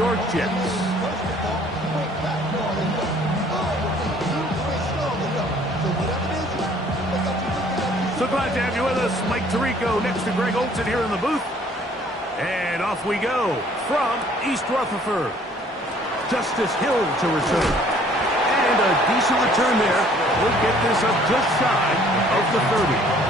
York Jets. So glad to have you with us. Mike Tirico next to Greg Olson here in the booth. And off we go from East Rutherford. Justice Hill to return. And a decent return there. We'll get this up just shy of the 30.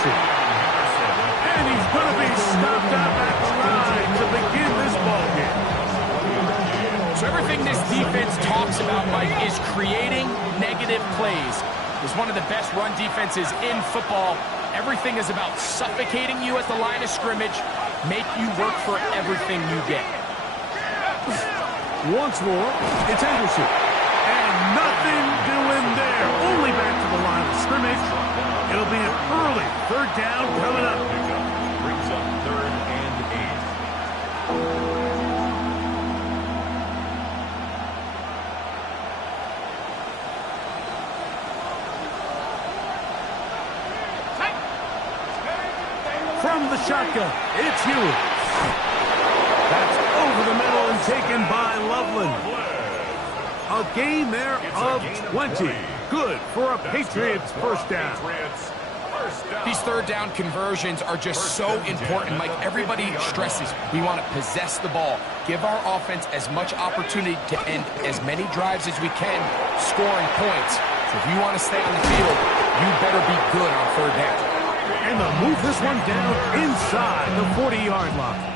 And he's going to be stopped up at the line to begin this ball game. So everything this defense talks about, Mike, is creating negative plays. It's one of the best run defenses in football. Everything is about suffocating you at the line of scrimmage, make you work for everything you get. Once more, it's Anderson. And nothing doing there. Only back to the line of scrimmage. It'll be an early third down coming up. Brings up 3rd and 8. From the shotgun, it's Hughes. That's over the middle and taken by Loveland. A gain there of 20. Good for a Patriots first down. These third down conversions are just so important. Like everybody stresses, we want to possess the ball, give our offense as much opportunity to end as many drives as we can, scoring points. So if you want to stay on the field, you better be good on third down. And they'll move this one down inside the 40-yard line.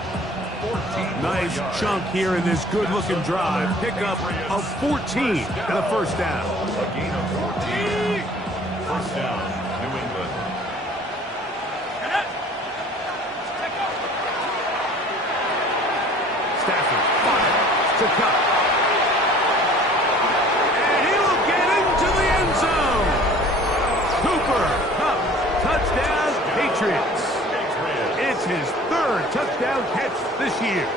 Nice chunk here in this good-looking drive. Pickup of 14 and a first down. A gain of 14. First down, New England. Stafford fires to cut. And he will get into the end zone. Cooper, Cup, touchdown, Patriots. It's his 3rd touchdown catch this year.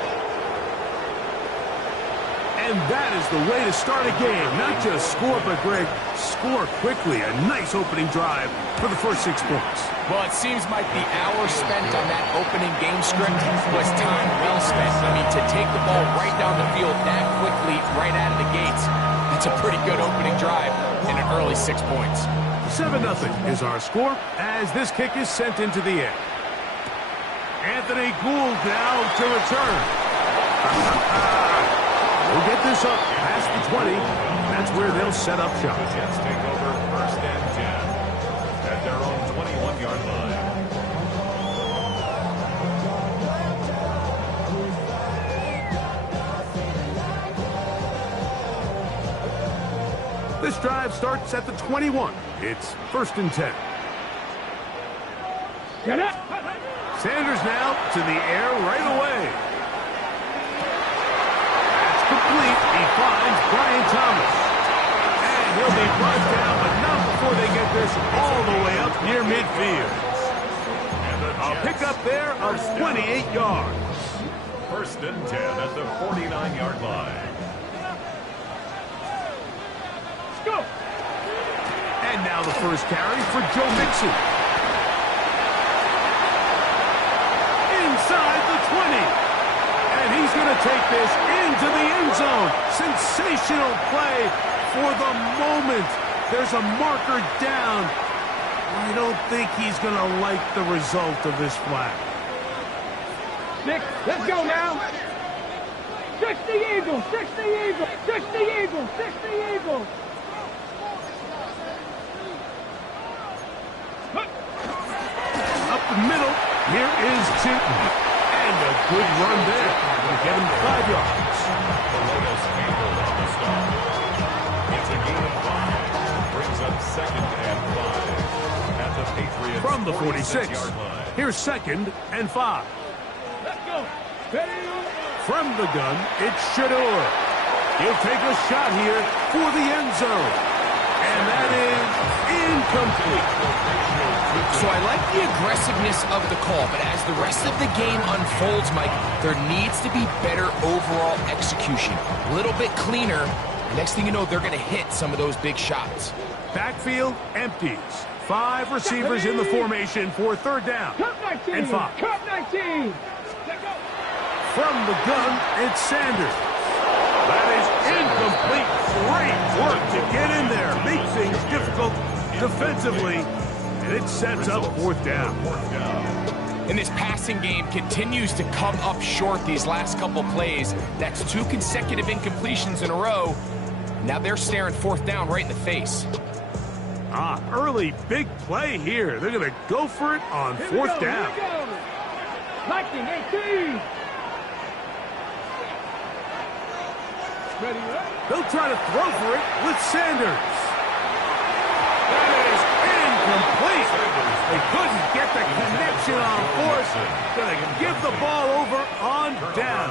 And that is the way to start a game. Not just score, but, Greg, score quickly. A nice opening drive for the first 6 points. Well, it seems like the hour spent on that opening game script was time well spent. I mean, to take the ball right down the field that quickly, right out of the gates, that's a pretty good opening drive and an early 6 points. 7-0 is our score as this kick is sent into the air. Anthony Gould now to return. We'll get this up past the 20. That's where they'll set up shop. The Jets take over 1st and 10 at their own 21-yard line. This drive starts at the 21. It's 1st and 10. Get it! Sanders now to the air right away. That's complete. He finds Brian Thomas. And he'll be brought down, but not before they get this all the way up near midfield. A pickup there of 28 yards. 1st and 10 at the 49-yard line. Let's go. And now the first carry for Joe Mixon. Inside the 20. And he's going to take this into the end zone. Sensational play for the moment. There's a marker down. I don't think he's going to like the result of this flag. Nick, let's go now. 60 Eagles, 60 Eagles, 60 Eagles, 60 Eagles. Up the middle, here is Tinton. And a good run there. Going to get him 5 yards. The latest angle on the start. It's a gain of 5. Brings up 2nd and 5 at the Patriots. From the 46, line. here's 2nd and 5. Let's go. Ready? From the gun, it's Shador. He'll take a shot here for the end zone. And incomplete. So I like the aggressiveness of the call, but as the rest of the game unfolds, Mike, there needs to be better overall execution. A little bit cleaner. Next thing you know, they're going to hit some of those big shots. Backfield empties. 5 receivers in the formation for third down. And 5. Cut 19. From the gun, it's Sanders. That is incomplete. Great work to get in there. Make things difficult defensively. And it sets up fourth down. And this passing game continues to come up short these last couple plays. That's 2 consecutive incompletions in a row. Now they're staring fourth down right in the face. Early big play here. They're going to go for it on fourth down. Lightning 18. Ready, They'll try to throw for it with Sanders. That is incomplete. They couldn't get the connection on fourth. Going to give the ball over on down.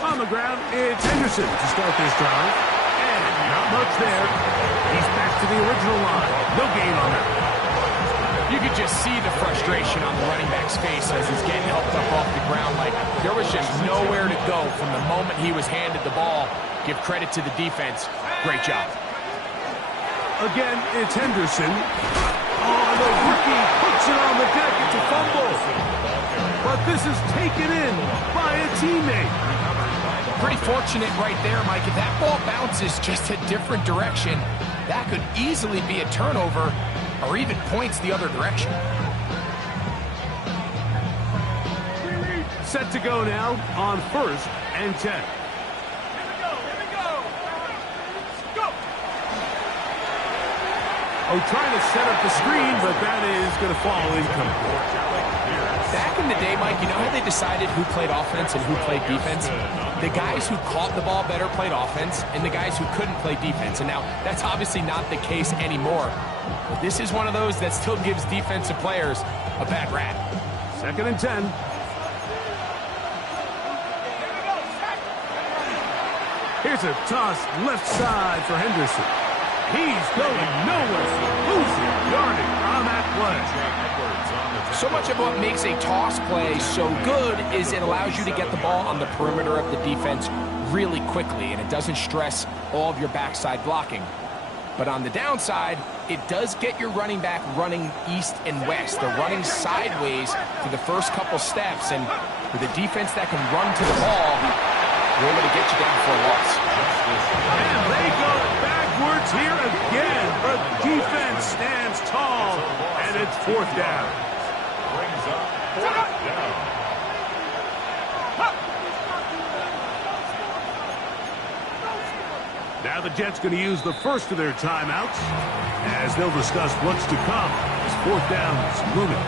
On the ground, it's Henderson to start this drive. And not much there. He's back to the original line. No gain on that. You could just see the frustration on the running back's face as he's getting helped up off the ground. Like, there was just nowhere to go from the moment he was handed the ball. Give credit to the defense. Great job. Again, it's Henderson. Oh, the rookie puts it on the deck. It's a fumble. But this is taken in by a teammate. Pretty fortunate right there, Mike. If that ball bounces just a different direction, that could easily be a turnover or even points the other direction. Set to go now on 1st and 10. Here we go. Go. Oh, trying to set up the screen, but that is going to fall incomplete. Back in the day, Mike, you know how they decided who played offense and who played defense? The guys who caught the ball better played offense, and the guys who couldn't play defense. And now, that's obviously not the case anymore. But this is one of those that still gives defensive players a bad rap. 2nd and 10. Here's a toss left side for Henderson. He's going nowhere. Losing yardage on that play. So much of what makes a toss play so good is it allows you to get the ball on the perimeter of the defense really quickly, and it doesn't stress all of your backside blocking. But on the downside, it does get your running back running east and west. They're running sideways for the first couple steps, and with a defense that can run to the ball, we're able to get you down for a loss. And they go backwards here again. The defense stands tall, and it's fourth down. Brings up fourth down. Now the Jets going to use the first of their timeouts as they'll discuss what's to come as fourth down is looming.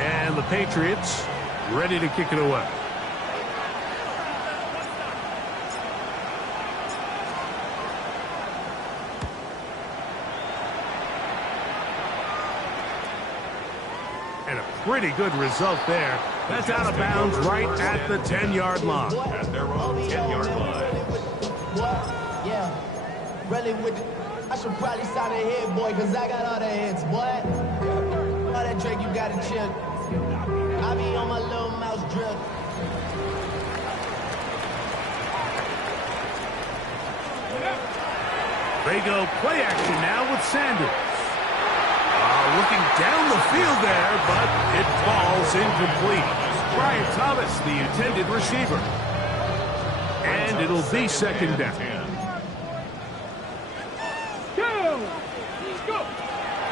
And the Patriots ready to kick it away. And a pretty good result there. That's out of bounds right at the 10-yard line. At their own 10-yard line. What? Yeah. Really with the... I should probably sign a head, boy, because I got all the heads, boy. All that Drake, you got to chill. I be on my little mouse drill. They go play action now with Sanders. Looking down the field there, but it falls incomplete. Brian Thomas, the intended receiver. And it'll be second down.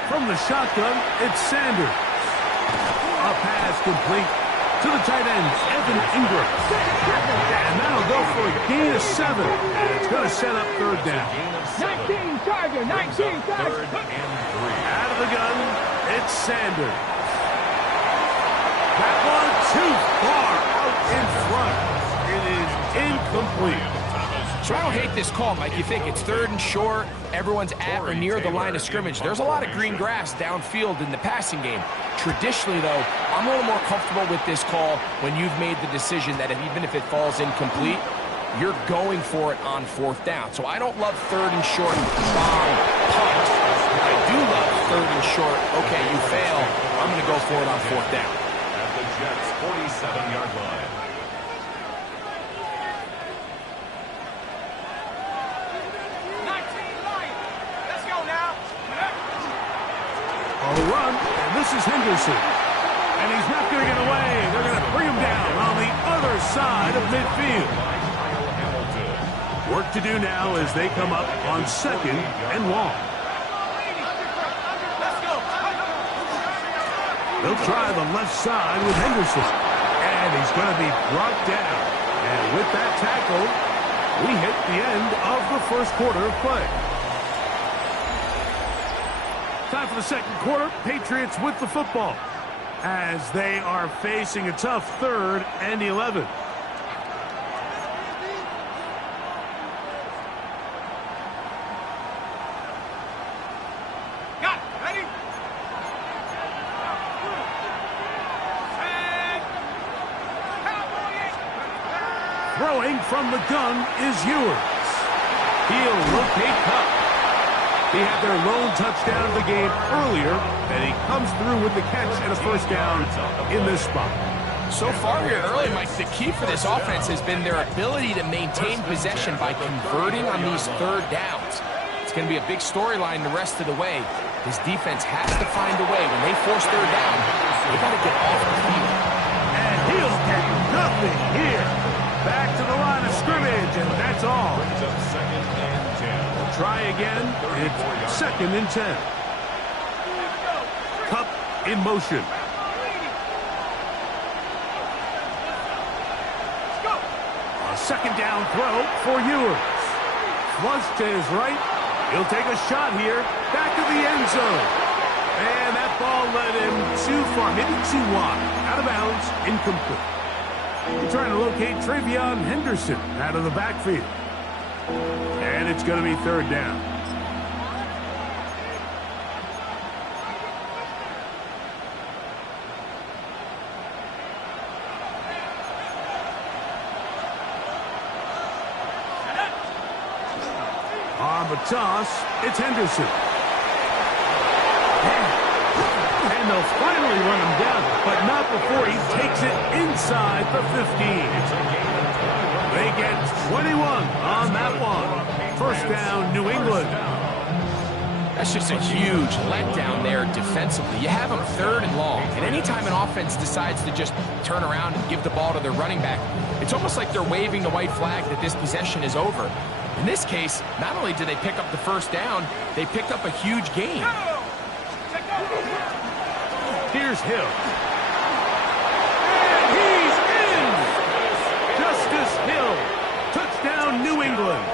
From the shotgun, it's Sanders. A pass complete to the tight end, Evan Ingram. And that'll go for a gain of 7. And it's going to set up third down. 19 target, 19 target. Out of the gun, it's Sanders. That one too far out in front. It is incomplete. So I don't hate this call, Mike. You think it's 3rd and short, everyone's at or near the line of scrimmage. There's a lot of green grass downfield in the passing game. Traditionally, though, I'm a little more comfortable with this call when you've made the decision that even if it falls incomplete, you're going for it on 4th down. So I don't love 3rd and short bomb punt. I do love 3rd and short. Okay, you fail. I'm going to go for it on 4th down. At the Jets' 47-yard line. On the run, and this is Henderson. And he's not going to get away. They're going to bring him down on the other side of midfield. Work to do now as they come up on 2nd and long. They'll try the left side with Henderson. And he's going to be brought down. And with that tackle, we hit the end of the first quarter of play. Time for the second quarter. Patriots with the football as they are facing a tough 3rd and 11. Got it. Ready? Throwing from the gun is Ewers. He'll locate Cup. He had their lone touchdown of the game earlier, and he comes through with the catch and a first down in this spot. So far here early, Mike, the key for this offense has been their ability to maintain possession by converting on these 3rd downs. It's going to be a big storyline the rest of the way. This defense has to find a way. When they force 3rd down, they got to get off the field. And he'll get nothing here. Back to the line of scrimmage, and that's all. Brings up 2nd and 10. Try again. It's 2nd and 10. Cup in motion. A 2nd down throw for Ewers. Flush to his right. He'll take a shot here. Back of the end zone. And that ball led him too far. Maybe too wide. Out of bounds. Incomplete. We're trying to locate Travion Henderson out of the backfield. And it's going to be 3rd down. On the toss, it's Henderson. And they'll finally run him down, but not before he takes it inside the 15. They get 21 on that one. First down, New England. That's just a huge letdown there defensively. You have them 3rd and long, and anytime an offense decides to just turn around and give the ball to their running back, it's almost like they're waving the white flag that this possession is over. In this case, not only did they pick up the first down, they picked up a huge gain. Here's Hill. And he's in! Justice Hill. Touchdown, New England.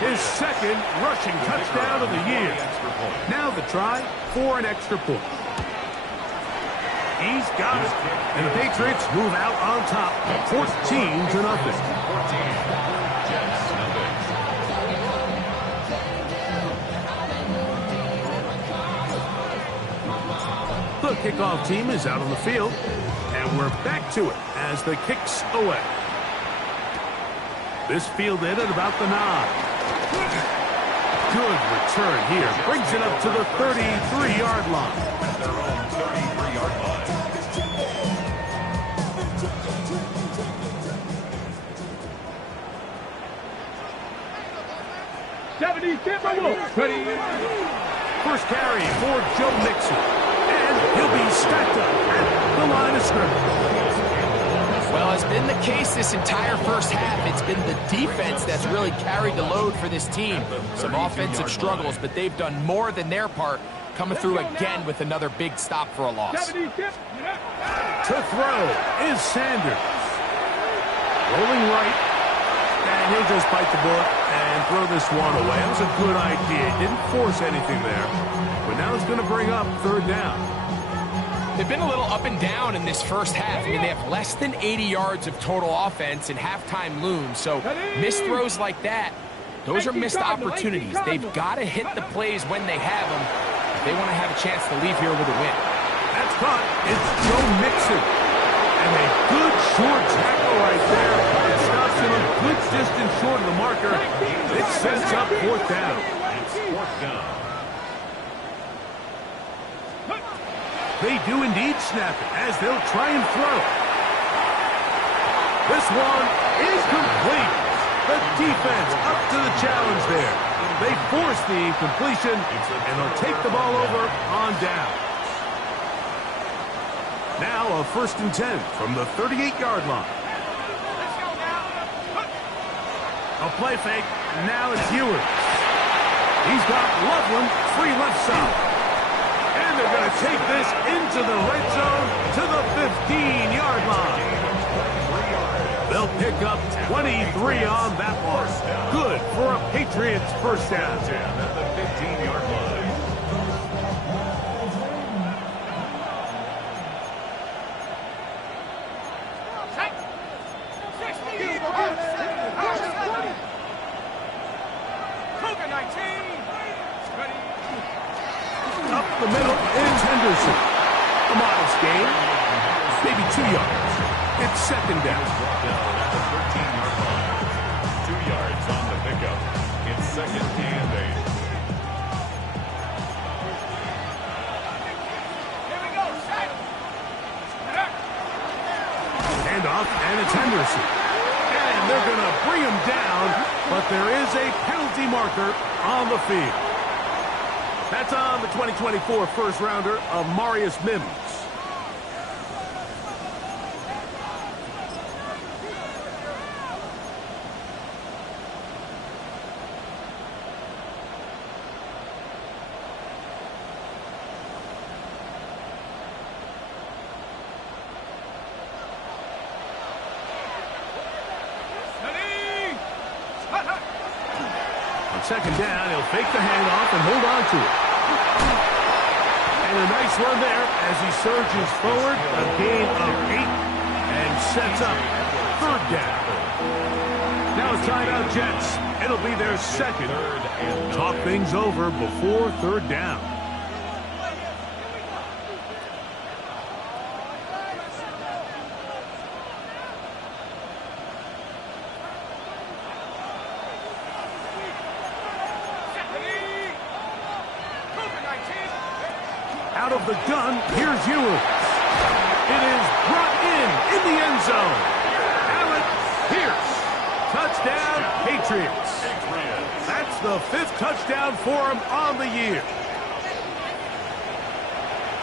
His 2nd rushing touchdown of the year. Now the try for an extra point. He's got it. And the Patriots move out on top, 14-0. The kickoff team is out on the field, and we're back to it as the kick's away. This fielded at about the 9. Good return here. Brings it up to the 33-yard line. At their own 33-yard line. Ready? First carry for Joe Mixon. And he'll be stacked up at the line of scrimmage. Well, it's been the case this entire first half. It's been the defense that's really carried the load for this team. Some offensive struggles, but they've done more than their part, coming through again with another big stop for a loss. To throw is Sanders. Rolling right, and he'll just bite the bullet and throw this one away. That was a good idea. Didn't force anything there, but now it's going to bring up 3rd down. They've been a little up and down in this first half. I mean, they have less than 80 yards of total offense and halftime looms. So missed throws like that, those are missed opportunities. They've got to hit the plays when they have them if they want to have a chance to leave here with a win. That's caught. It's Joe Mixon. And a good short tackle right there. It stops him a good distance short of the marker. It sets up fourth down. It's fourth down. They do indeed snap it as they'll try and throw. This one is complete. The defense up to the challenge there. They force the incompletion, and they'll take the ball over on down. Now a 1st and 10 from the 38-yard line. A play fake. Now it's Ewers. He's got Loveland free left side. And they're going to take this into the red zone to the 15-yard line. They'll pick up 23 on that one. Good for a Patriots first down. At the 15-yard line. Up the middle, it's Henderson. A modest gain, maybe 2 yards. It's 2nd down. At the 13-yard line. 2 yards on the pickup. It's 2nd and 8. Handoff, and it's Henderson. And they're going to bring him down, but there is a penalty marker on the field. That's on the 2024 first-rounder of Marius Mims. On 2nd down, he'll fake the handoff and hold on to it. And a nice run there as he surges forward, a gain of 8, and sets up 3rd down. Now it's timeout Jets. It'll be their 2nd. Talk things over before 3rd down. Out of the gun, here's Ewers. It is brought in the end zone. Allen Pierce. Touchdown, Patriots. That's the 5th touchdown for him on the year.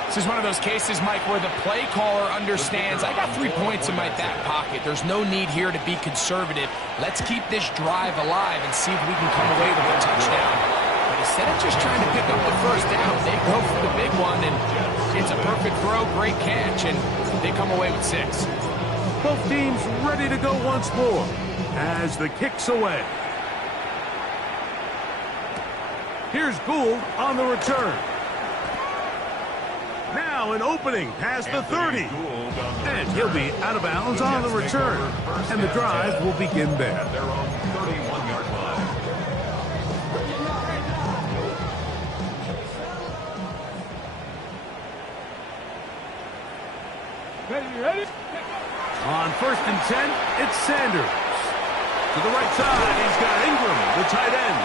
This is one of those cases, Mike, where the play caller understands, I got 3 points in my back pocket. There's no need here to be conservative. Let's keep this drive alive and see if we can come away with a touchdown. But instead of just trying to pick up the first down, they go for the big one, and it's a perfect throw, great catch, and they come away with 6. Both teams ready to go once more as the kick's away. Here's Gould on the return. Now an opening past the 30. And he'll be out of bounds on the return. And the drive will begin there. At their own 31-yard line. Ready? On 1st and 10, it's Sanders. To the right side, he's got Ingram, the tight end.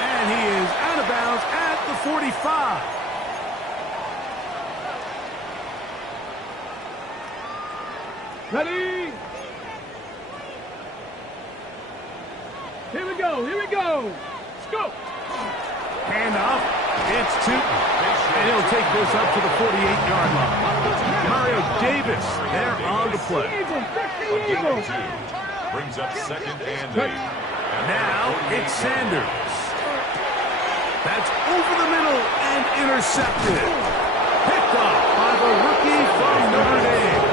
And he is out of bounds at the 45. Ready? Here we go. Let's go. Handoff, it's Tootin. And he'll take this up to the 48-yard line. Mario Davis there on the play. Eagles. Brings up 2nd and 8. Now it's Sanders. That's over the middle and intercepted. Picked off by the rookie from Notre Dame.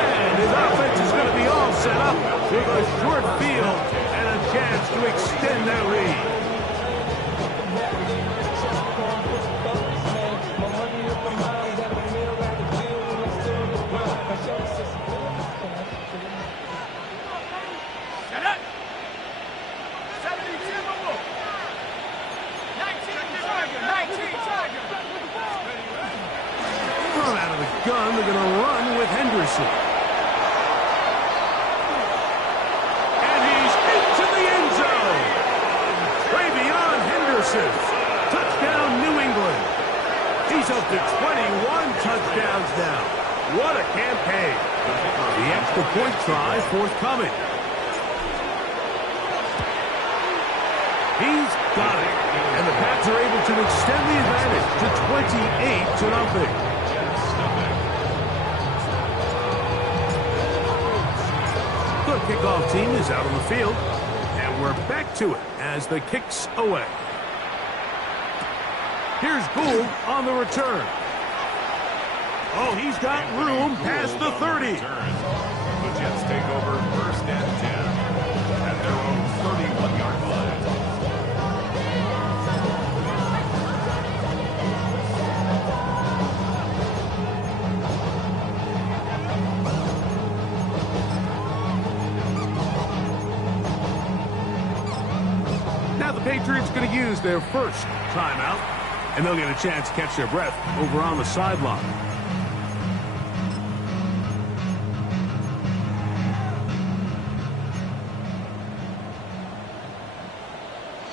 And his offense is going to be all set up with a short field and a chance to extend their lead. gun, they're going to run with Henderson. And he's into the end zone. Travion Henderson. Touchdown, New England. He's up to 21 touchdowns now. What a campaign. The extra point try forthcoming. He's got it. And the Pats are able to extend the advantage to 28-0. The kickoff team is out on the field. And we're back to it as the kick's away. Here's Gould on the return. Oh, he's got room past the 30. The Jets take over 1st and 10 at their own 31-yard line. Now the Patriots going to use their first timeout, and they'll get a chance to catch their breath over on the sideline.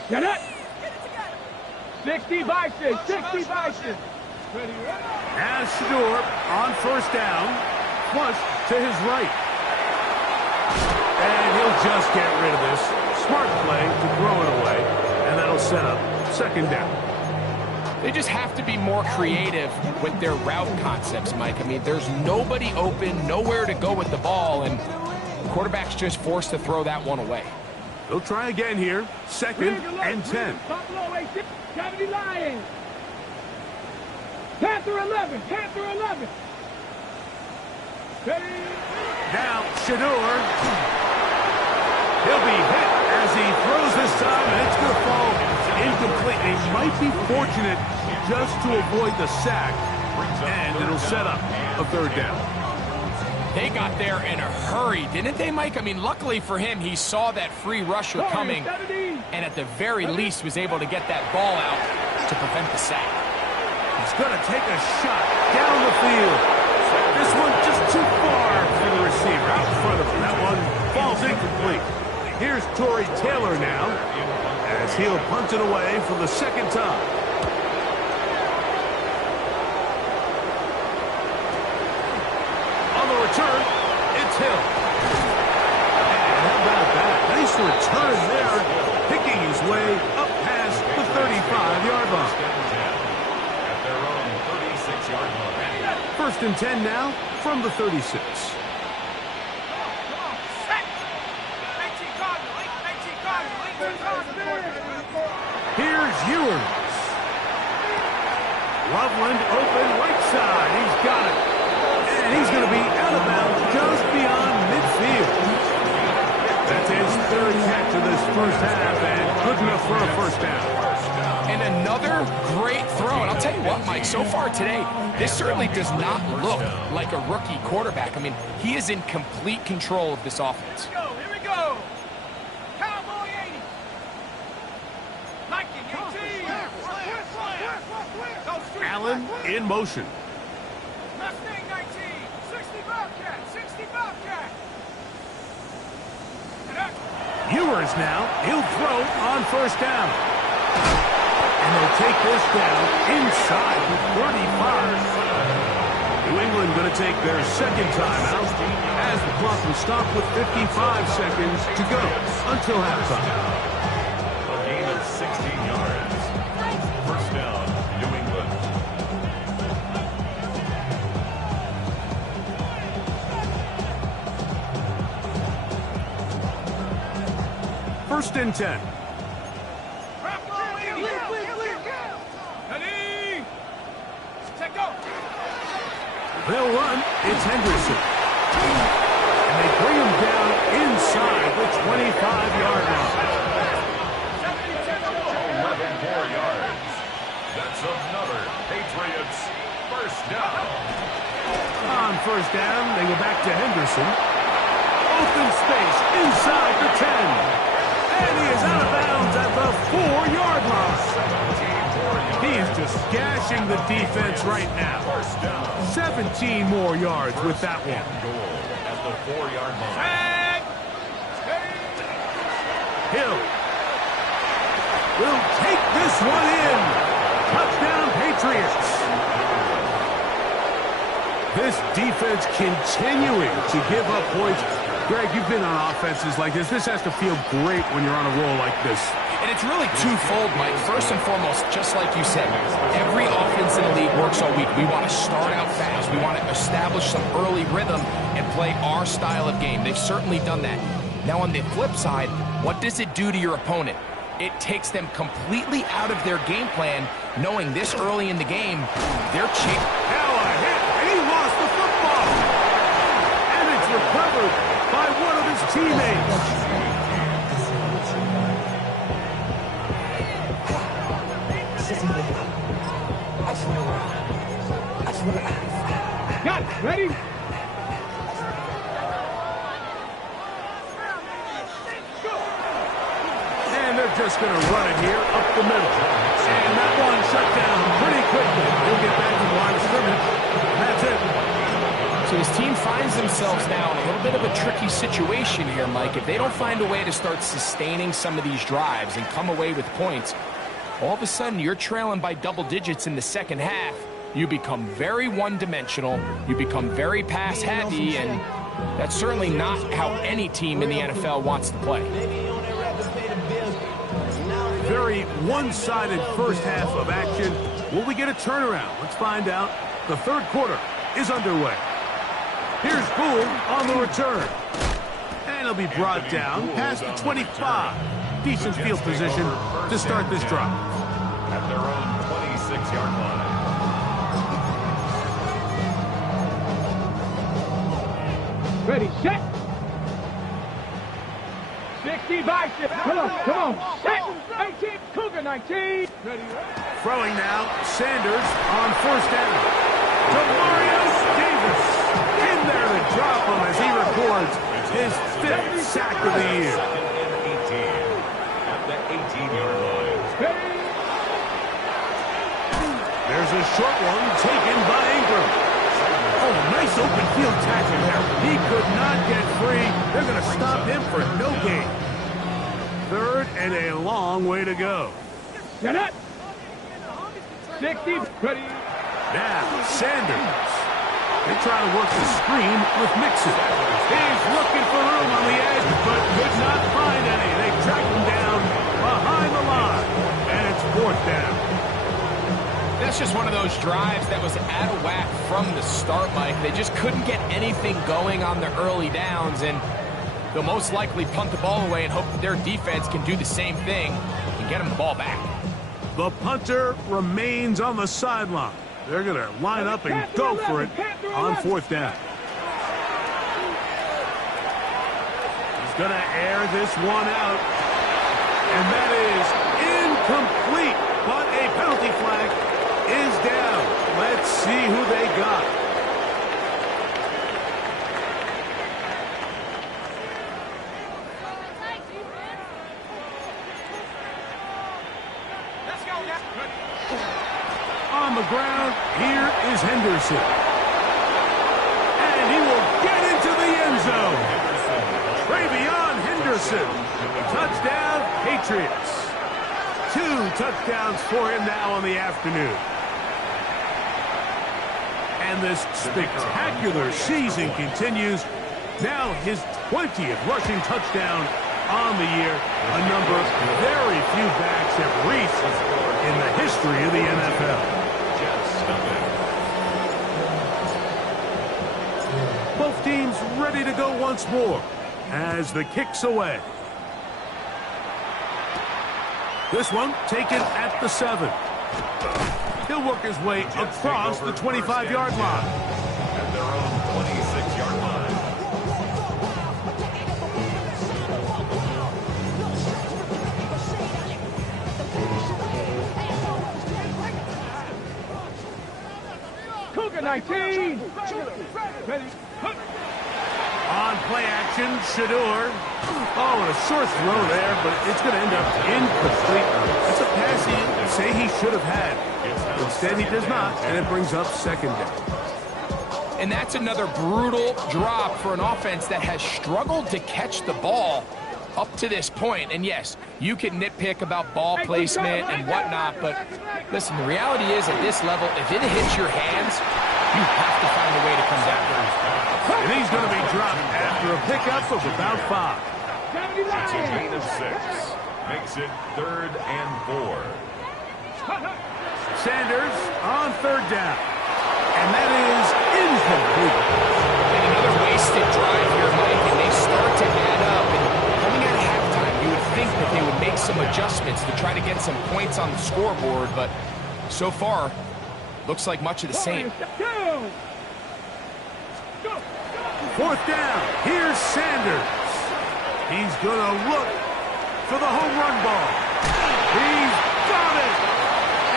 Get it! 60 by 6, 60 by 6. As Shador on 1st down, flush to his right. And he'll just get rid of this. Smart play to throw it away, and that'll set up 2nd down. They just have to be more creative with their route concepts, Mike. I mean, there's nobody open, nowhere to go with the ball, and the quarterback's just forced to throw that one away. They'll try again here. 2nd and 10. Cavity Lions. Panther 11. Panther 11. Now Shador. He'll be hit as he throws this time, and it's going to fall incomplete. They might be fortunate just to avoid the sack, and it'll set up a 3rd down. They got there in a hurry, didn't they, Mike? I mean, luckily for him, he saw that free rusher coming, and at the very least was able to get that ball out to prevent the sack. He's going to take a shot down the field. This one just too far for the receiver out in front of him. That one falls incomplete. Here's Torrey Taylor now as he'll punt it away for the 2nd time. Return, it's Hill. And how about that? Nice return there, picking his way up past the 35-yard line. At their own 36-yard line. 1st and 10 now from the 36. Here's Ewers. Loveland open right side. He's got it. And he's going to be out of bounds just beyond midfield. That's his 3rd catch of this 1st half, and good enough for a 1st down. And another great throw. And I'll tell you what, Mike, so far today, this certainly does not look like a rookie quarterback. I mean, he is in complete control of this offense. Here we go. Cowboy 80. Lightning 18. Allen in motion. Mustang 19. 60 Bobcat. 60 Bobcat. Ewers now. He'll throw on 1st down. And they'll take this down inside the 35. New England going to take their 2nd timeout as the clock will stop with 55 seconds to go until halftime. A gain of 16 yards. 1st down, New England. First and 10. They'll run. It's Henderson. And they bring him down inside the 25-yard line. 11 more yards. That's another Patriots 1st down. On 1st down, they go back to Henderson. Open space inside the 10. And he is out of bounds at the 4-yard line. He is just just gashing the defense right now. 17 more yards with that one. Goal at the 4-yard line. Hill will take this one in. Touchdown, Patriots. This defense continuing to give up points. Greg, you've been on offenses like this. This has to feel great when you're on a roll like this. And it's really twofold, Mike. First and foremost, just like you said, every offense in the league works all week. We want to start out fast. We want to establish some early rhythm and play our style of game. They've certainly done that. Now, on the flip side, what does it do to your opponent? It takes them completely out of their game plan, knowing this early in the game, they're chasing. Now a hit, and he lost the football. And it's recovered by one of his teammates. Got it. Ready? And they're just going to run it here up the middle. And that one shut down pretty quickly. He'll get back to the line of scrimmage. And that's it. So his team finds themselves now in a little bit of a tricky situation here, Mike. If they don't find a way to start sustaining some of these drives and come away with points, all of a sudden you're trailing by double digits in the second half. You become very one-dimensional. You become very pass-heavy, and that's certainly not how any team in the NFL wants to play. Very one-sided first half of action. Will we get a turnaround? Let's find out. The third quarter is underway. Here's Gould on the return. And he'll be brought down past the 25. Decent field position to start this drive. At their own 26-yard line. Ready, set. 60 by 6. Come on. Set. 18, Cougar 19. Ready. Throwing now, Sanders on first down. Demario Davis in there to drop him as he records his 5th sack of the year. Second and 18 at the 18-yard line. There's a short one taken by Ingram. Oh, nice open field tackle there. He could not get free. They're going to stop him for no gain. Third and a long way to go. Set up. 60. Ready. Now, Sanders. They try to work the screen with Mixon. He's looking for room on the edge, but could not find any. They track him down behind the line, and it's 4th down. That's just one of those drives that was out of whack from the start, Mike. They just couldn't get anything going on the early downs, and they'll most likely punt the ball away and hope that their defense can do the same thing and get them the ball back. The punter remains on the sideline. They're going to line up and go for it on 4th down. He's going to air this one out. And that is incomplete. But a penalty flag is down. Let's see who they got. On the ground, here is Henderson. And he will get into the end zone. Travion Henderson. Touchdown, Patriots. 2 touchdowns for him now on the afternoon. And this spectacular season continues. Now his 20th rushing touchdown on the year. A number very few backs have reached in the history of the NFL. Both teams ready to go once more as the kick's away. This one taken at the 7. He'll work his way across the 25-yard line. At their own 26-yard line. Cougar 19. Ready. On play action, Shador. Oh, and a short throw there, but it's going to end up incomplete. It's a pass he say he should have had. The Instead, he does not, and it brings up second down. And that's another brutal drop for an offense that has struggled to catch the ball up to this point. And yes, you can nitpick about ball placement and whatnot, but listen, the reality is at this level, if it hits your hands, you have to find a way to come down. And he's going to be dropped after a pickup of about 5. It's a gain of 6. Makes it 3rd and 4. Sanders on 3rd down. And that is incomplete. And another wasted drive here, Mike, and they start to add up. And coming out of halftime, you would think that they would make some adjustments to try to get some points on the scoreboard, but so far, looks like much of the same. 4th down. Here's Sanders. He's going to look for the home run ball. He's got it.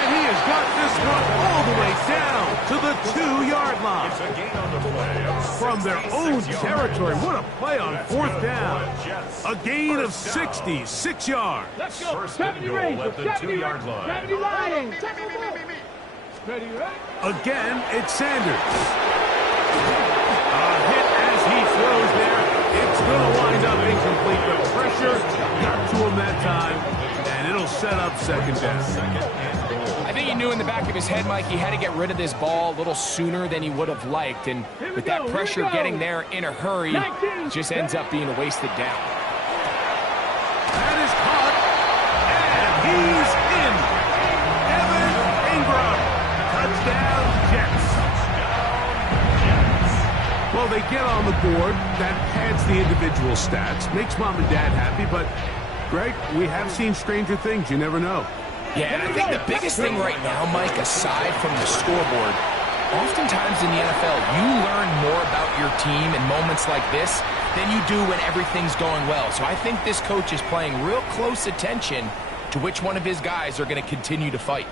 And he has got this one all the way down to the 2-yard line. It's a gain on the play. From their own territory. What a play on 4th down. A gain of 66 yards. Let's go. First and goal at the 2-yard line. 70 Lions. Ready, right? Again, it's Sanders. A hit as he throws there. It's going to wind up incomplete. The pressure got to him that time, and it'll set up second down. I think he knew in the back of his head, Mike, he had to get rid of this ball a little sooner than he would have liked. And with that pressure getting there in a hurry, it just ends up being a wasted down. That is caught, and he's in. Evan Ingram. Touchdown, Jets. Well, they get on the board. That pads the individual stats, makes mom and dad happy, but, Greg, we have seen stranger things. You never know. Yeah, and I think the biggest thing right now, Mike, aside from the scoreboard, oftentimes in the NFL, you learn more about your team in moments like this than you do when everything's going well. So I think this coach is paying real close attention to which one of his guys are going to continue to fight.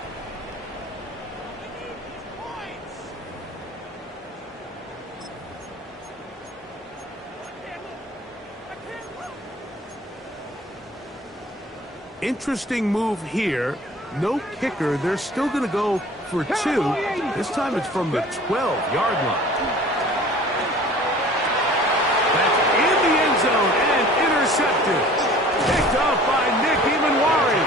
Interesting move here. No kicker. They're still going to go for 2. This time it's from the 12-yard line. That's in the end zone and intercepted. Picked off by Nick Imanwari.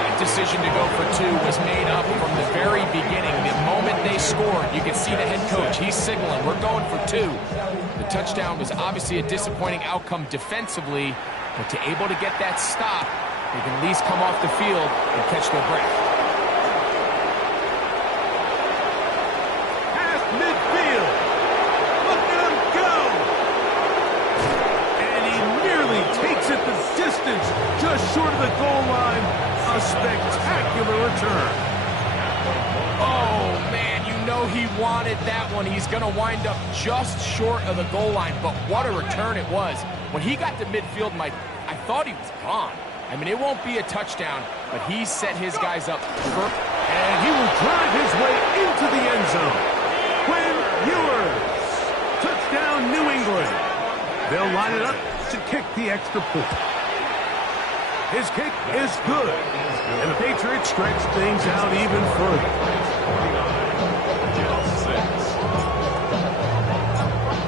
That decision to go for 2 was made up from the very beginning. The moment they scored, you could see the head coach. He's signaling, we're going for 2. The touchdown was obviously a disappointing outcome defensively, but to able to get that stop, they can at least come off the field and catch their breath. Past midfield. Look at him go. And he nearly takes it the distance, just short of the goal line. A spectacular return. Oh, man, you know he wanted that one. He's going to wind up just short of the goal line, but what a return it was. When he got to midfield, Mike, I thought he was gone. I mean, it won't be a touchdown, but he set his guys up for... And he will drive his way into the end zone. Quinn Ewers. Touchdown, New England. They'll line it up to kick the extra point. His kick is good. And the Patriots stretch things out even further.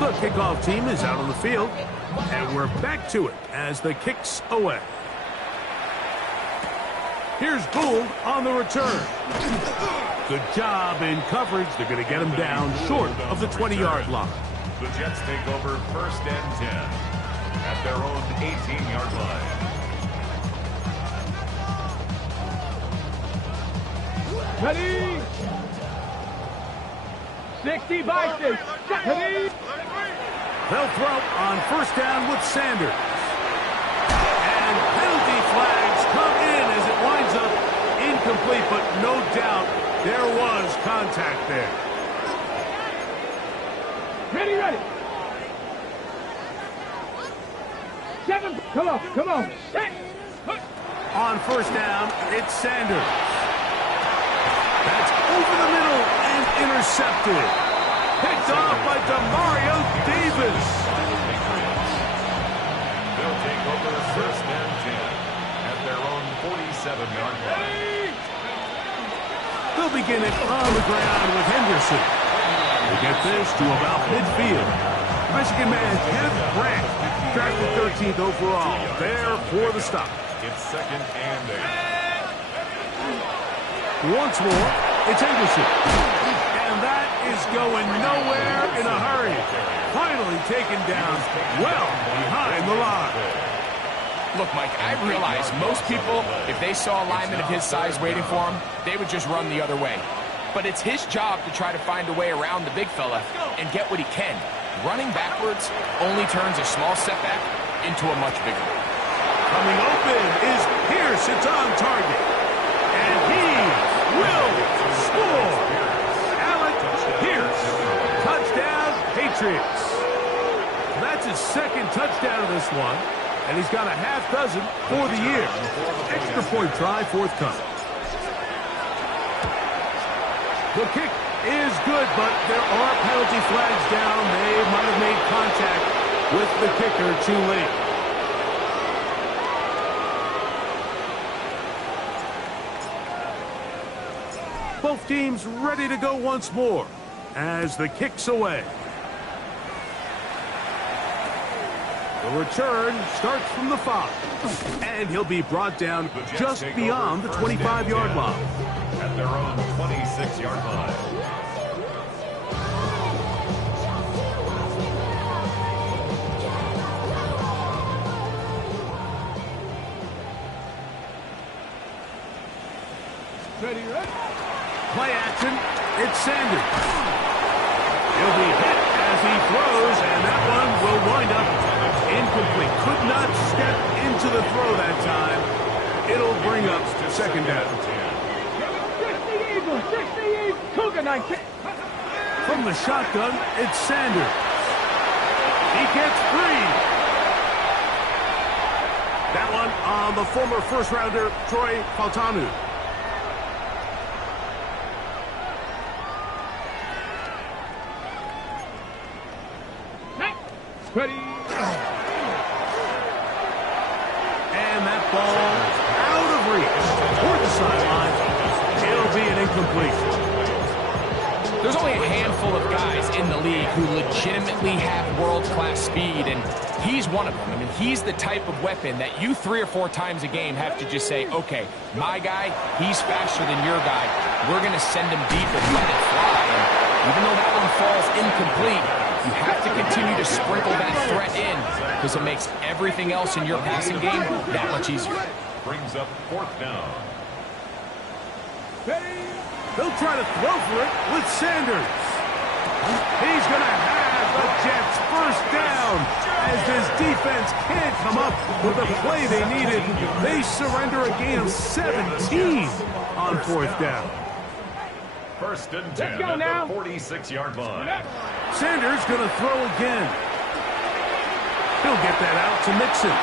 The kickoff team is out on the field. And we're back to it as the kick's away. Here's Gould on the return. Good job in coverage. They're going to get him down short of the 20-yard line. The Jets take over 1st and 10 at their own 18-yard line. Ready? 60 by 6. Ready? They'll throw on 1st down with Sanders. And penalty flags come in as it winds up incomplete, but no doubt there was contact there. Ready, ready. 7. Come on. 6. On 1st down, it's Sanders. That's over the middle and intercepted. Picked off by Demario Davis. They'll take over 1st and 10 at their own 47-yard line. The They'll begin it on the ground with Henderson. They get this to about midfield. Michigan man Kenneth Grant, drafted 13th overall, there for the stop. It's 2nd and 8. Once more, it's Henderson. And that is going nowhere in a hurry. Finally taken down well behind the line. Look, Mike, I realize most people, if they saw a lineman of his size waiting for him, they would just run the other way. But it's his job to try to find a way around the big fella and get what he can. Running backwards only turns a small setback into a much bigger one. Coming open is Pierce. It's on target. And he will score. Alec Pierce. Touchdown, Patriots. That's his 2nd touchdown of this one. And he's got a half dozen for the year. Extra point try forthcoming. The kick is good, but there are penalty flags down. They might have made contact with the kicker too late. Both teams ready to go once more as the kick's away. The return starts from the 5, and he'll be brought down just beyond the 25-yard line. At their own 26-yard line. Ready, ready? Play action, it's Sanders. He'll be hit as he throws, and that one will wind up incomplete. Could not step into the throw that time. It'll bring up 2nd down. 60 Eagles, 60 Eagles, Cougar 19. From the shotgun, it's Sanders. He gets free. That one on the former first-rounder, Troy Fautanu. Ready? And that ball out of reach toward the sideline. It'll be an incomplete. There's only a handful of guys in the league who legitimately have world-class speed, and he's one of them. I mean, he's the type of weapon that you 3 or 4 times a game have to just say, okay, my guy, he's faster than your guy. We're going to send him deep and let it fly. And even though that one falls incomplete, you have to continue to sprinkle that threat in because it makes everything else in your passing game that much easier. Brings up 4th down. They'll try to throw for it with Sanders. He's going to have the Jets first down as this defense can't come up with the play they needed. They surrender a gain of 17 on 4th down. 1st and 10 go at now. the 46-yard line. Sanders going to throw again. He'll get that out to Mixon.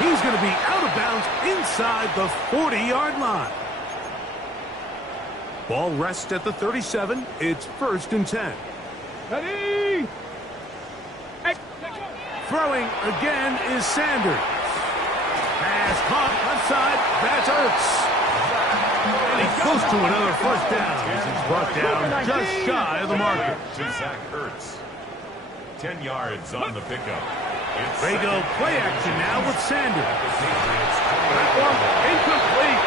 He's going to be out of bounds inside the 40-yard line. Ball rests at the 37. It's 1st and 10. Ready? Hey. Throwing again is Sanders. Pass caught left side. That's Ertz. And he's close to another first down as he's brought down just shy of the marker. To Zach Ertz. 10 yards on the pickup. They go play action now with Sanders. That one incomplete.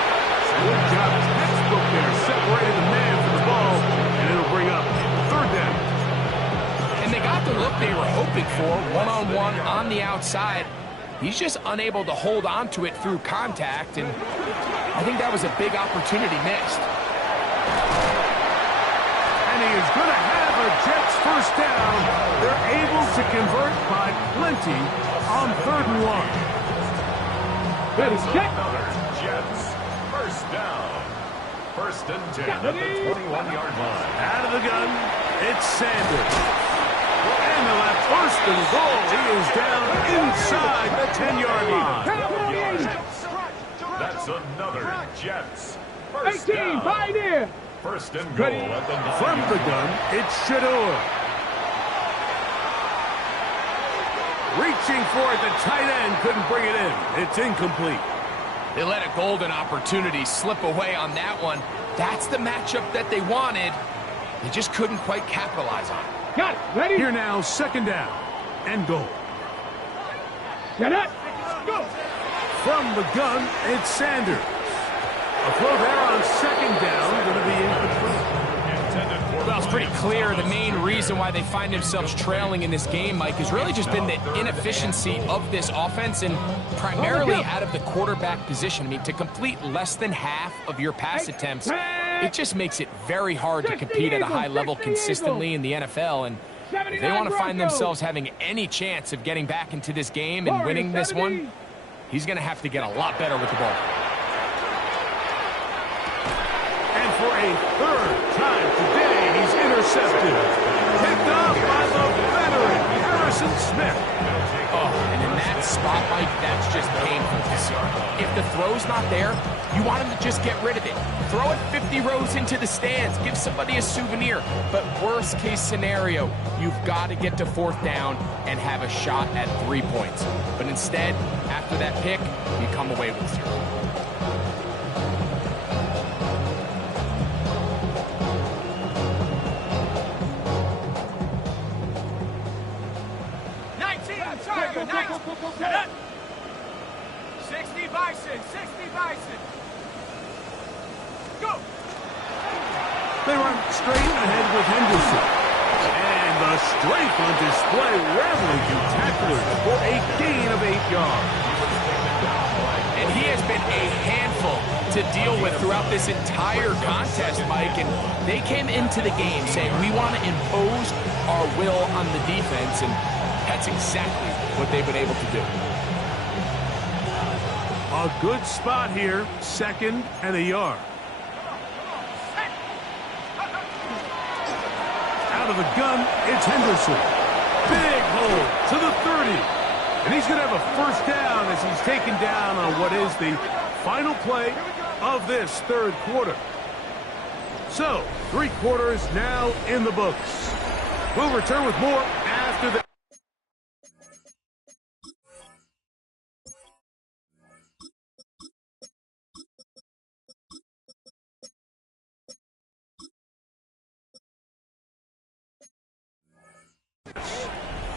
Good job, textbook there, separating the man from the ball, and it'll bring up 3rd down. And they got the look they were hoping for, one-on-one on the outside. He's just unable to hold on to it through contact, and I think that was a big opportunity missed. And he is going to have a Jets first down. They're able to convert by plenty on 3rd and 1. Ready, check. Another Jets first down. 1st and 10 at the 21-yard line. Out of the gun, it's Sanders. And they'll have 1st and goal. He is down inside the 10-yard line. That's another Jets first 18, down. Pioneer. 1st and goal at the 9. From the gun, it's Shador. Reaching for it, the tight end couldn't bring it in. It's incomplete. They let a golden opportunity slip away on that one. That's the matchup that they wanted. They just couldn't quite capitalize on it. Got it. Ready? Here now, second down and goal. Get it. Go. From the gun, it's Sanders. A throw there on second down, going to be incomplete. Well, it's pretty clear the main reason why they find themselves trailing in this game, Mike, has really just been the inefficiency of this offense and primarily out of the quarterback position. I mean, to complete less than half of your pass attempts, it just makes it very hard to compete at a high level consistently in the NFL. And if they want to find themselves having any chance of getting back into this game and winning this one, he's going to have to get a lot better with the ball. And for a third time today, he's intercepted. Picked off by the veteran, Harrison Smith. Oh, and in that spot, Mike, that's just painful to see. If the throw's not there, you want him to just get rid of it. Throw it 50 rows into the stands. Give somebody a souvenir. But worst case scenario, you've got to get to fourth down and have a shot at 3 points. But instead, after that pick, you come away with 0. Set up. 60 Bison, 60 Bison. Go. They run straight ahead with Henderson. And the strength on display, rambling through tacklers for a gain of 8 yards. And he has been a handful to deal with throughout this entire contest, Mike. And they came into the game saying, we want to impose our will on the defense. And that's exactly what they've been able to do. A good spot here, second and a yard. Out of the gun, it's Henderson. Big hole to the 30. And he's going to have a first down as he's taken down on what is the final play of this third quarter. So, 3 quarters now in the books. We'll return with more after the...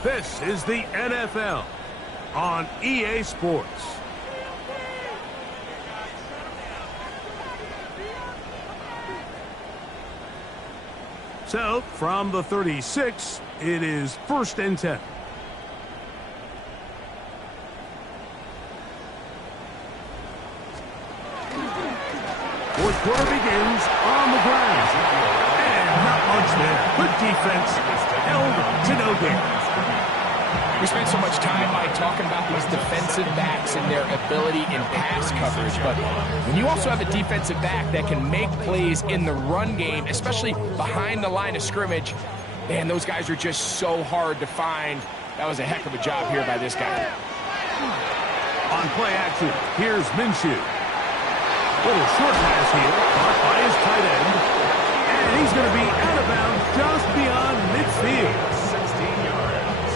This is the NFL on EA Sports. So, from the 36, it is 1st and 10. Fourth quarter begins on the ground. And not much there. Good defense. Held to no gain. We spent so much time, Mike, talking about these defensive backs and their ability in pass coverage, but when you also have a defensive back that can make plays in the run game, especially behind the line of scrimmage, man, those guys are just so hard to find. That was a heck of a job here by this guy. On play action, here's Minshew. Little short pass here, caught by his tight end, and he's going to be out of bounds just beyond midfield.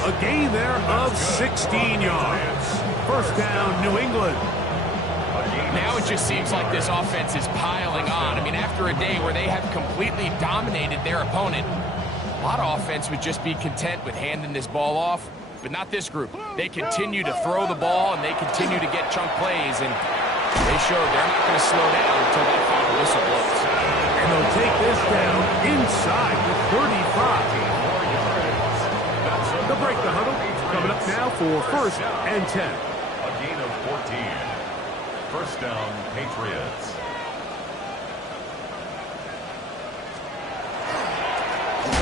A gain there of 16 yards. First down, New England. Now it just seems like this offense is piling on. I mean, after a day where they have completely dominated their opponent, a lot of offense would just be content with handing this ball off, but not this group. They continue to throw the ball, and they continue to get chunk plays, and they show they're not going to slow down until that final whistle blows. And they'll take this down inside the 35. They'll break the huddle. Coming up now for 1st and 10. A gain of 14. First down, Patriots.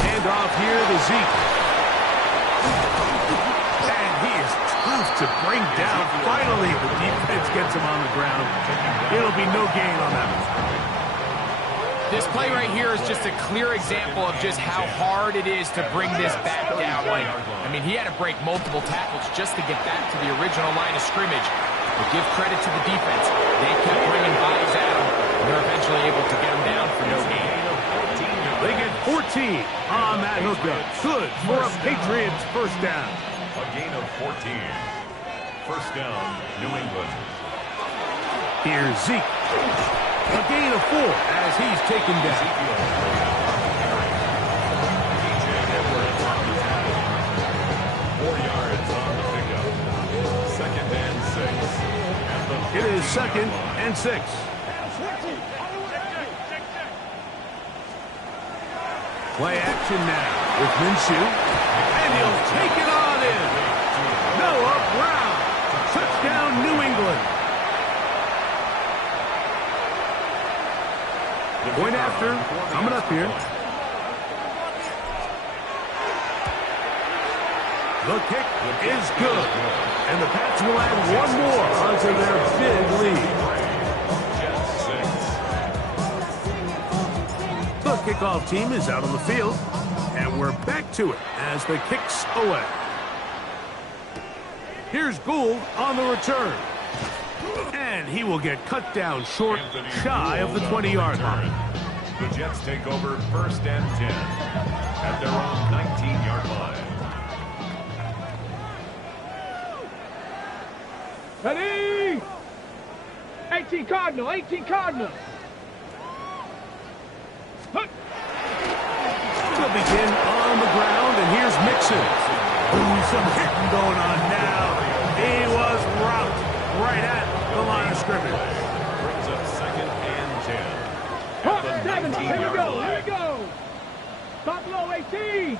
Hand off here to Zeke. And he is tough to bring down. Finally, the defense gets him on the ground. It'll be no gain on that one. This play right here is just a clear example of just how hard it is to bring this back down. Like, I mean, he had to break multiple tackles just to get back to the original line of scrimmage. But give credit to the defense. They kept bringing bodies at him, and they're eventually able to get him down for no gain. They get 14 on that hookup. Good for a Patriots first down. A gain of 14. First down, New England. Here's Zeke. A gain of 4 as he's taken down. 4 yards on the pickup. 2nd and 6. It is 2nd and 6. Play action now with Minshew. And he'll take it on in. Noah Brown. Touchdown, New England. Point after. Coming up here. The kick is good. And the Pats will add one more onto their big lead. The kickoff team is out on the field. And we're back to it as the kick's away. Here's Gould on the return. And he will get cut down short, shy of the 20-yard line. The Jets take over 1st and 10 at their own 19-yard line. Ready? 18 Cardinal, 18 Cardinal. They'll begin on the ground, and here's Mixon. Ooh, some hitting going on now. He was rocked right at the line of scrimmage. Brings up 2nd and 10. Hawk, At the 7, here we 19-yard go, line. here we go. Top low, 18.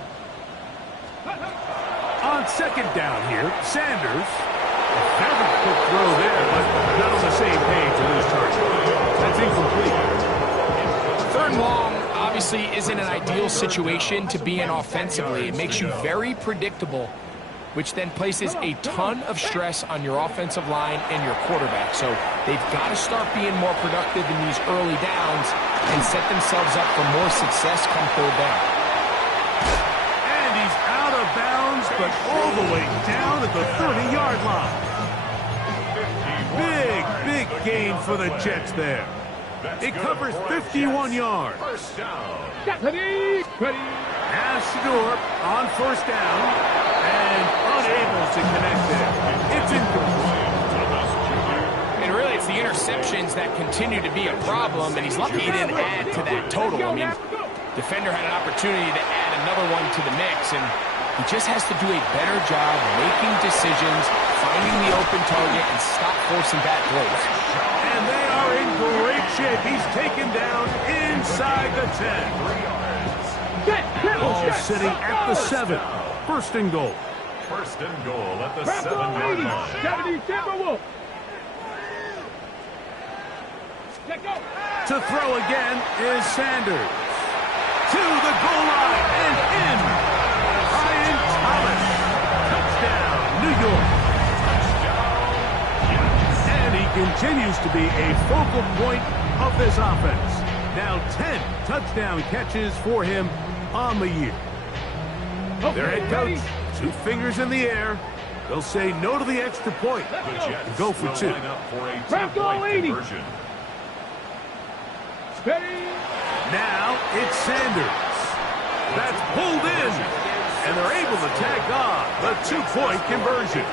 On 2nd down here, Sanders. A fairly quick throw there, but not on the same page with his target. That's incomplete. 3rd and long obviously isn't an ideal situation to be in offensively. It makes you very predictable, which then places a ton of stress on your offensive line and your quarterback. So they've got to start being more productive in these early downs and set themselves up for more success come 3rd down. And he's out of bounds, but all the way down at the 30-yard line. Big gain for the Jets there. It covers 51 yards. First down. Ready? Ready? As Shador on 1st down and unable to connect there. It's incomplete. And really, it's the interceptions that continue to be a problem, and he's lucky he didn't add to that total. I mean, defender had an opportunity to add another one to the mix, and he just has to do a better job making decisions, finding the open target, and stop forcing bad throws. And they are in great shape. He's taken down inside the 10. Ball sitting at the 7. 1st and goal. 1st and goal at the Bravo 7-yard 80, line. 70 Timberwolves. Let go. To throw again is Sanders. To the goal line and in. Ryan Thomas. Touchdown, New York. And he continues to be a focal point of this offense. Now 10 touchdown catches for him on the year. Their head coach, 2 fingers in the air. They'll say no to the extra point. The Jets And go for will 2. line up for a Bravo 2-point 80. conversion. Ready? Now it's Sanders. That's pulled in. And they're able to tack on the 2-point conversion.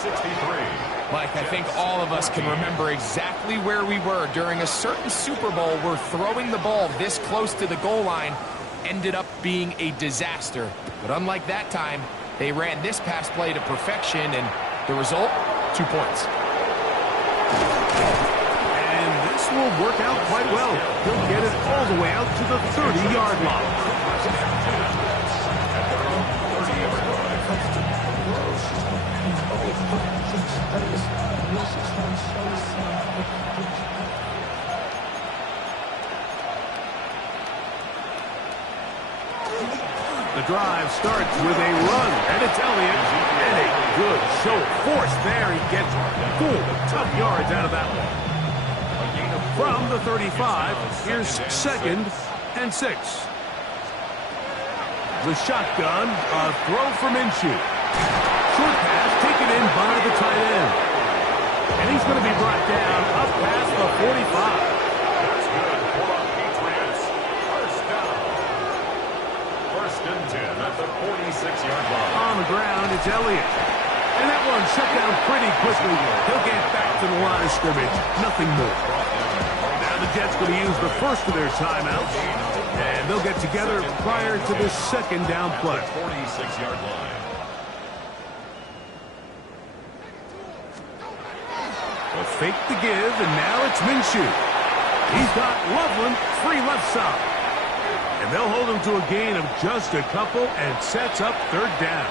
63. Mike, I think all of us can remember exactly where we were during a certain Super Bowl where throwing the ball this close to the goal line ended up being a disaster. But unlike that time, they ran this pass play to perfection, and the result, 2 points. And this will work out quite well. He'll get it all the way out to the 30-yard line. The drive starts with a run, and it's Elliott. And a good show of force there. He gets 4 tough yards out of that one. From the 35, here's 2nd and 6. The shotgun, a throw from Minshew. Short pass taken in by the tight end. And he's going to be brought down up past the 45. That's good for the Patriots. First down. 1st and 10 at the 46-yard line. On the ground, it's Elliott. And that one shut down pretty quickly. He'll get back to the line of scrimmage, nothing more. Now the Jets going to use the first of their timeouts, and they'll get together prior to the second down play. 46-yard line. A fake to give, and now it's Minshew. He's got Loveland free left side. And they'll hold him to a gain of just a couple and sets up third down.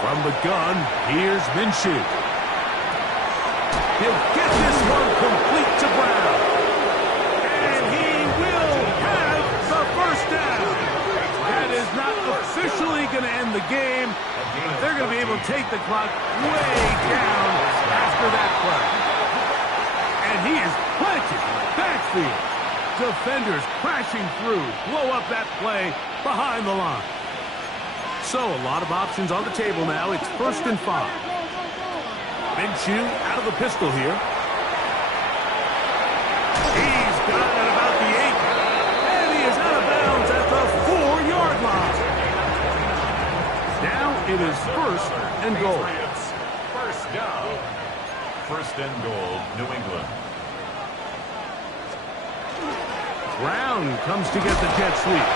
From the gun, here's Minshew. He'll get this one complete to Brown. And he will have the first down. That is not officially going to end the game, but they're going to be able to take the clock way down after that play. And he is planted backfield. Defenders crashing through, blow up that play behind the line. So a lot of options on the table now. It's 1st and 5. Minshew out of the pistol here. He's got it at about the 8. And he is out of bounds at the 4-yard line. Now it is 1st and goal. First down. 1st and goal, New England. Brown comes to get the jet sweep.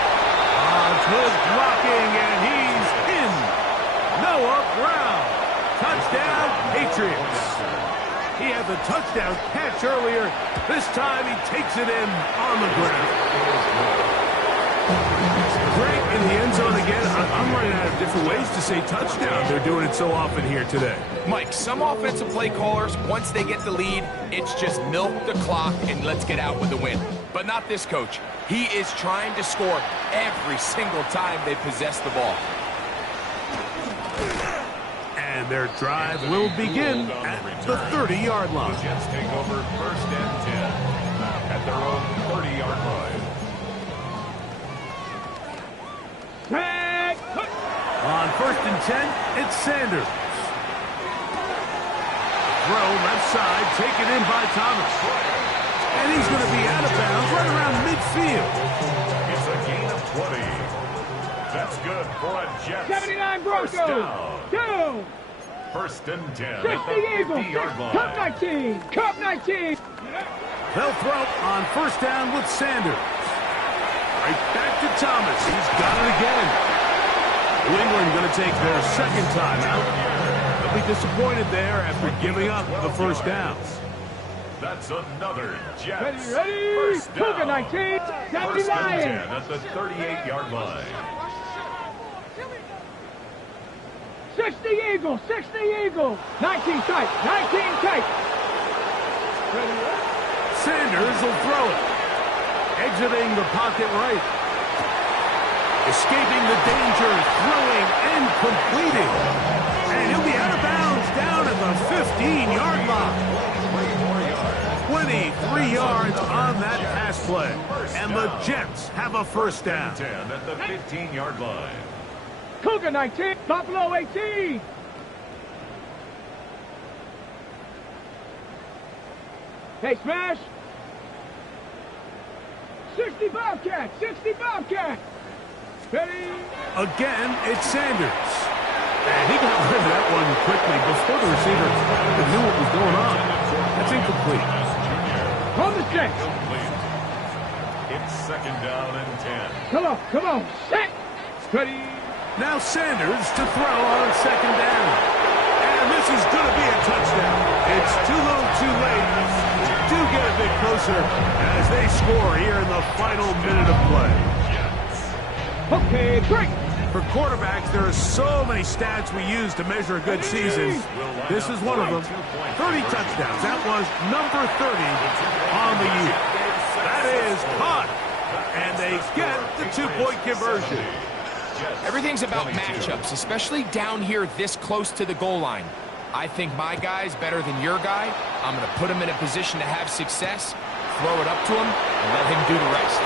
Good blocking, and he's in. Noah Brown. Touchdown, Patriots. He had the touchdown catch earlier. This time he takes it in on the ground. Greg in the end zone again. I'm running out of different ways to say touchdown. They're doing it so often here today. Mike, some offensive play callers, once they get the lead, it's just milk the clock and let's get out with the win. But not this coach. He is trying to score every single time they possess the ball. And their drive will begin at the 30-yard line. The Jets take over 1st and 10 at their own 30-yard line. On 1st and 10, it's Sanders. Throw left side, taken in by Thomas. And he's going to be out of bounds right around midfield. It's a gain of 20. That's good for a Jets. 79 Broncos. 2. 1st and 10 60 at the Eagles. 50-yard line. Cup 19. Cup 19. They'll throw on 1st down with Sanders. Right back to Thomas. He's got it again. New England going to take their second time out. They'll be disappointed there after giving up the 1st down. That's another Jets. Ready? First down. Cougar 19. 1st and 10 79. at the 38-yard line. 60 Eagles. 60 Eagles. 19 tight. 19 tight. Sanders will throw it. Exiting the pocket right. Escaping the danger, throwing and completing. And he'll be out of bounds down at the 15-yard line. 23 yards on that pass play. And the Jets have a 1st down. 10 at the 15-yard line. Cougar 19. Buffalo 18. Hey, smash. 60 Bobcat. 60 Bobcat. Ready? Again, it's Sanders. And he got rid of that one quickly before the receiver even knew what was going on. That's incomplete. On the set. It's 2nd down and 10. Come on, come on. Set. Ready. Now Sanders to throw on 2nd down. And this is going to be a touchdown. It's too little too late. Do get a bit closer as they score here in the final minute of play. Okay, break. For quarterbacks, there are so many stats we use to measure a good season. This is one of them. 30 touchdowns. That was number 30 on the year. That is caught. And they get the 2-point conversion. Everything's about matchups, especially down here this close to the goal line. I think my guy's better than your guy. I'm going to put him in a position to have success, throw it up to him, and let him do the rest.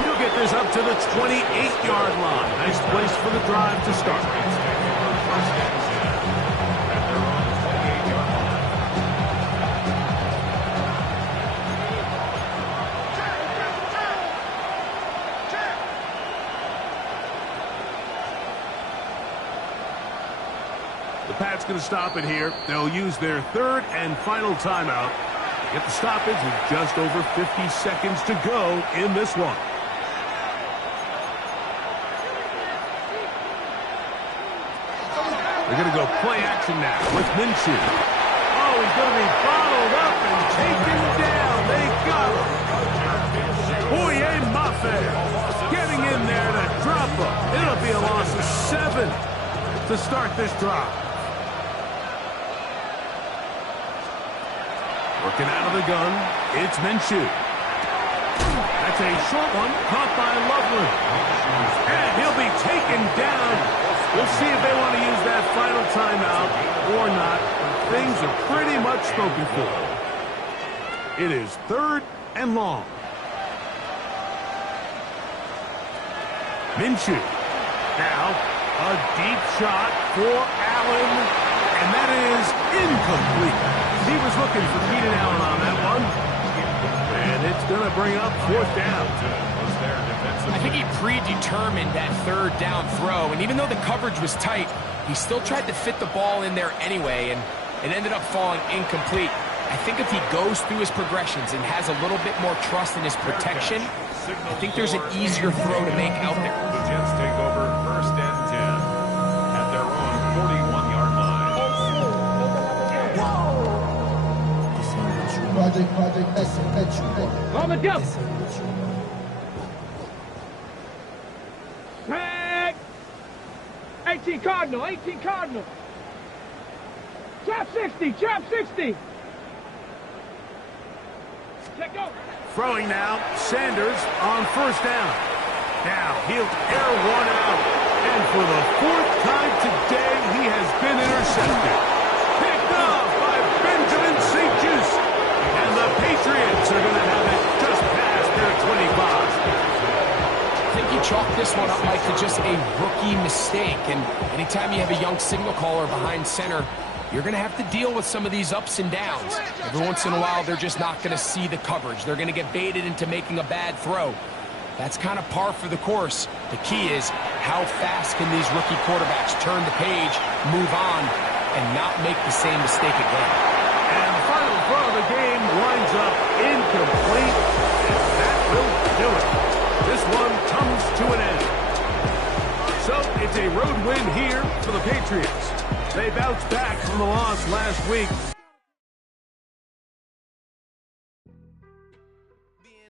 He'll get this up to the 28-yard line. Nice place for the drive to start. Pat's going to stop it here. They'll use their third and final timeout. Get the stoppage with just over 50 seconds to go in this one. They're going to go play action now with Minshew. Oh, he's going to be bottled up and taken down. They got him. Boye Mafe getting in there to drop him. It'll be a loss of 7 to start this drive. Working out of the gun, it's Minshew. That's a short one, caught by Loveland. And he'll be taken down. We'll see if they want to use that final timeout or not. Things are pretty much spoken for. It is 3rd and long. Minshew. Now, a deep shot for Allen. And that is incomplete. He was looking for Keenan Allen on that one. And it's going to bring up 4th down. I think he predetermined that 3rd down throw, and even though the coverage was tight, he still tried to fit the ball in there anyway, and it ended up falling incomplete. I think if he goes through his progressions and has a little bit more trust in his protection, I think there's an easier throw to make out there. The Jets take over 1st and 10 at their own 41-yard line. On the jump. Tag. 18 Cardinal, 18 Cardinal. Trap 60, trap 60. Check go. Throwing now, Sanders on 1st down. Now he'll air one out. And for the 4th time today, he has been intercepted. Picked off by Benjamin St-Juste. And the Patriots are going to have it just past their 25. I think you chalk this one up, Mike, to just a rookie mistake. And anytime you have a young signal caller behind center, you're going to have to deal with some of these ups and downs. Every once in a while, they're just not going to see the coverage. They're going to get baited into making a bad throw. That's kind of par for the course. The key is how fast can these rookie quarterbacks turn the page, move on, and not make the same mistake again. And the final throw of the game winds up incomplete. And that will do it. This one comes to an end. So it's a road win here for the Patriots. They bounced back from the loss last week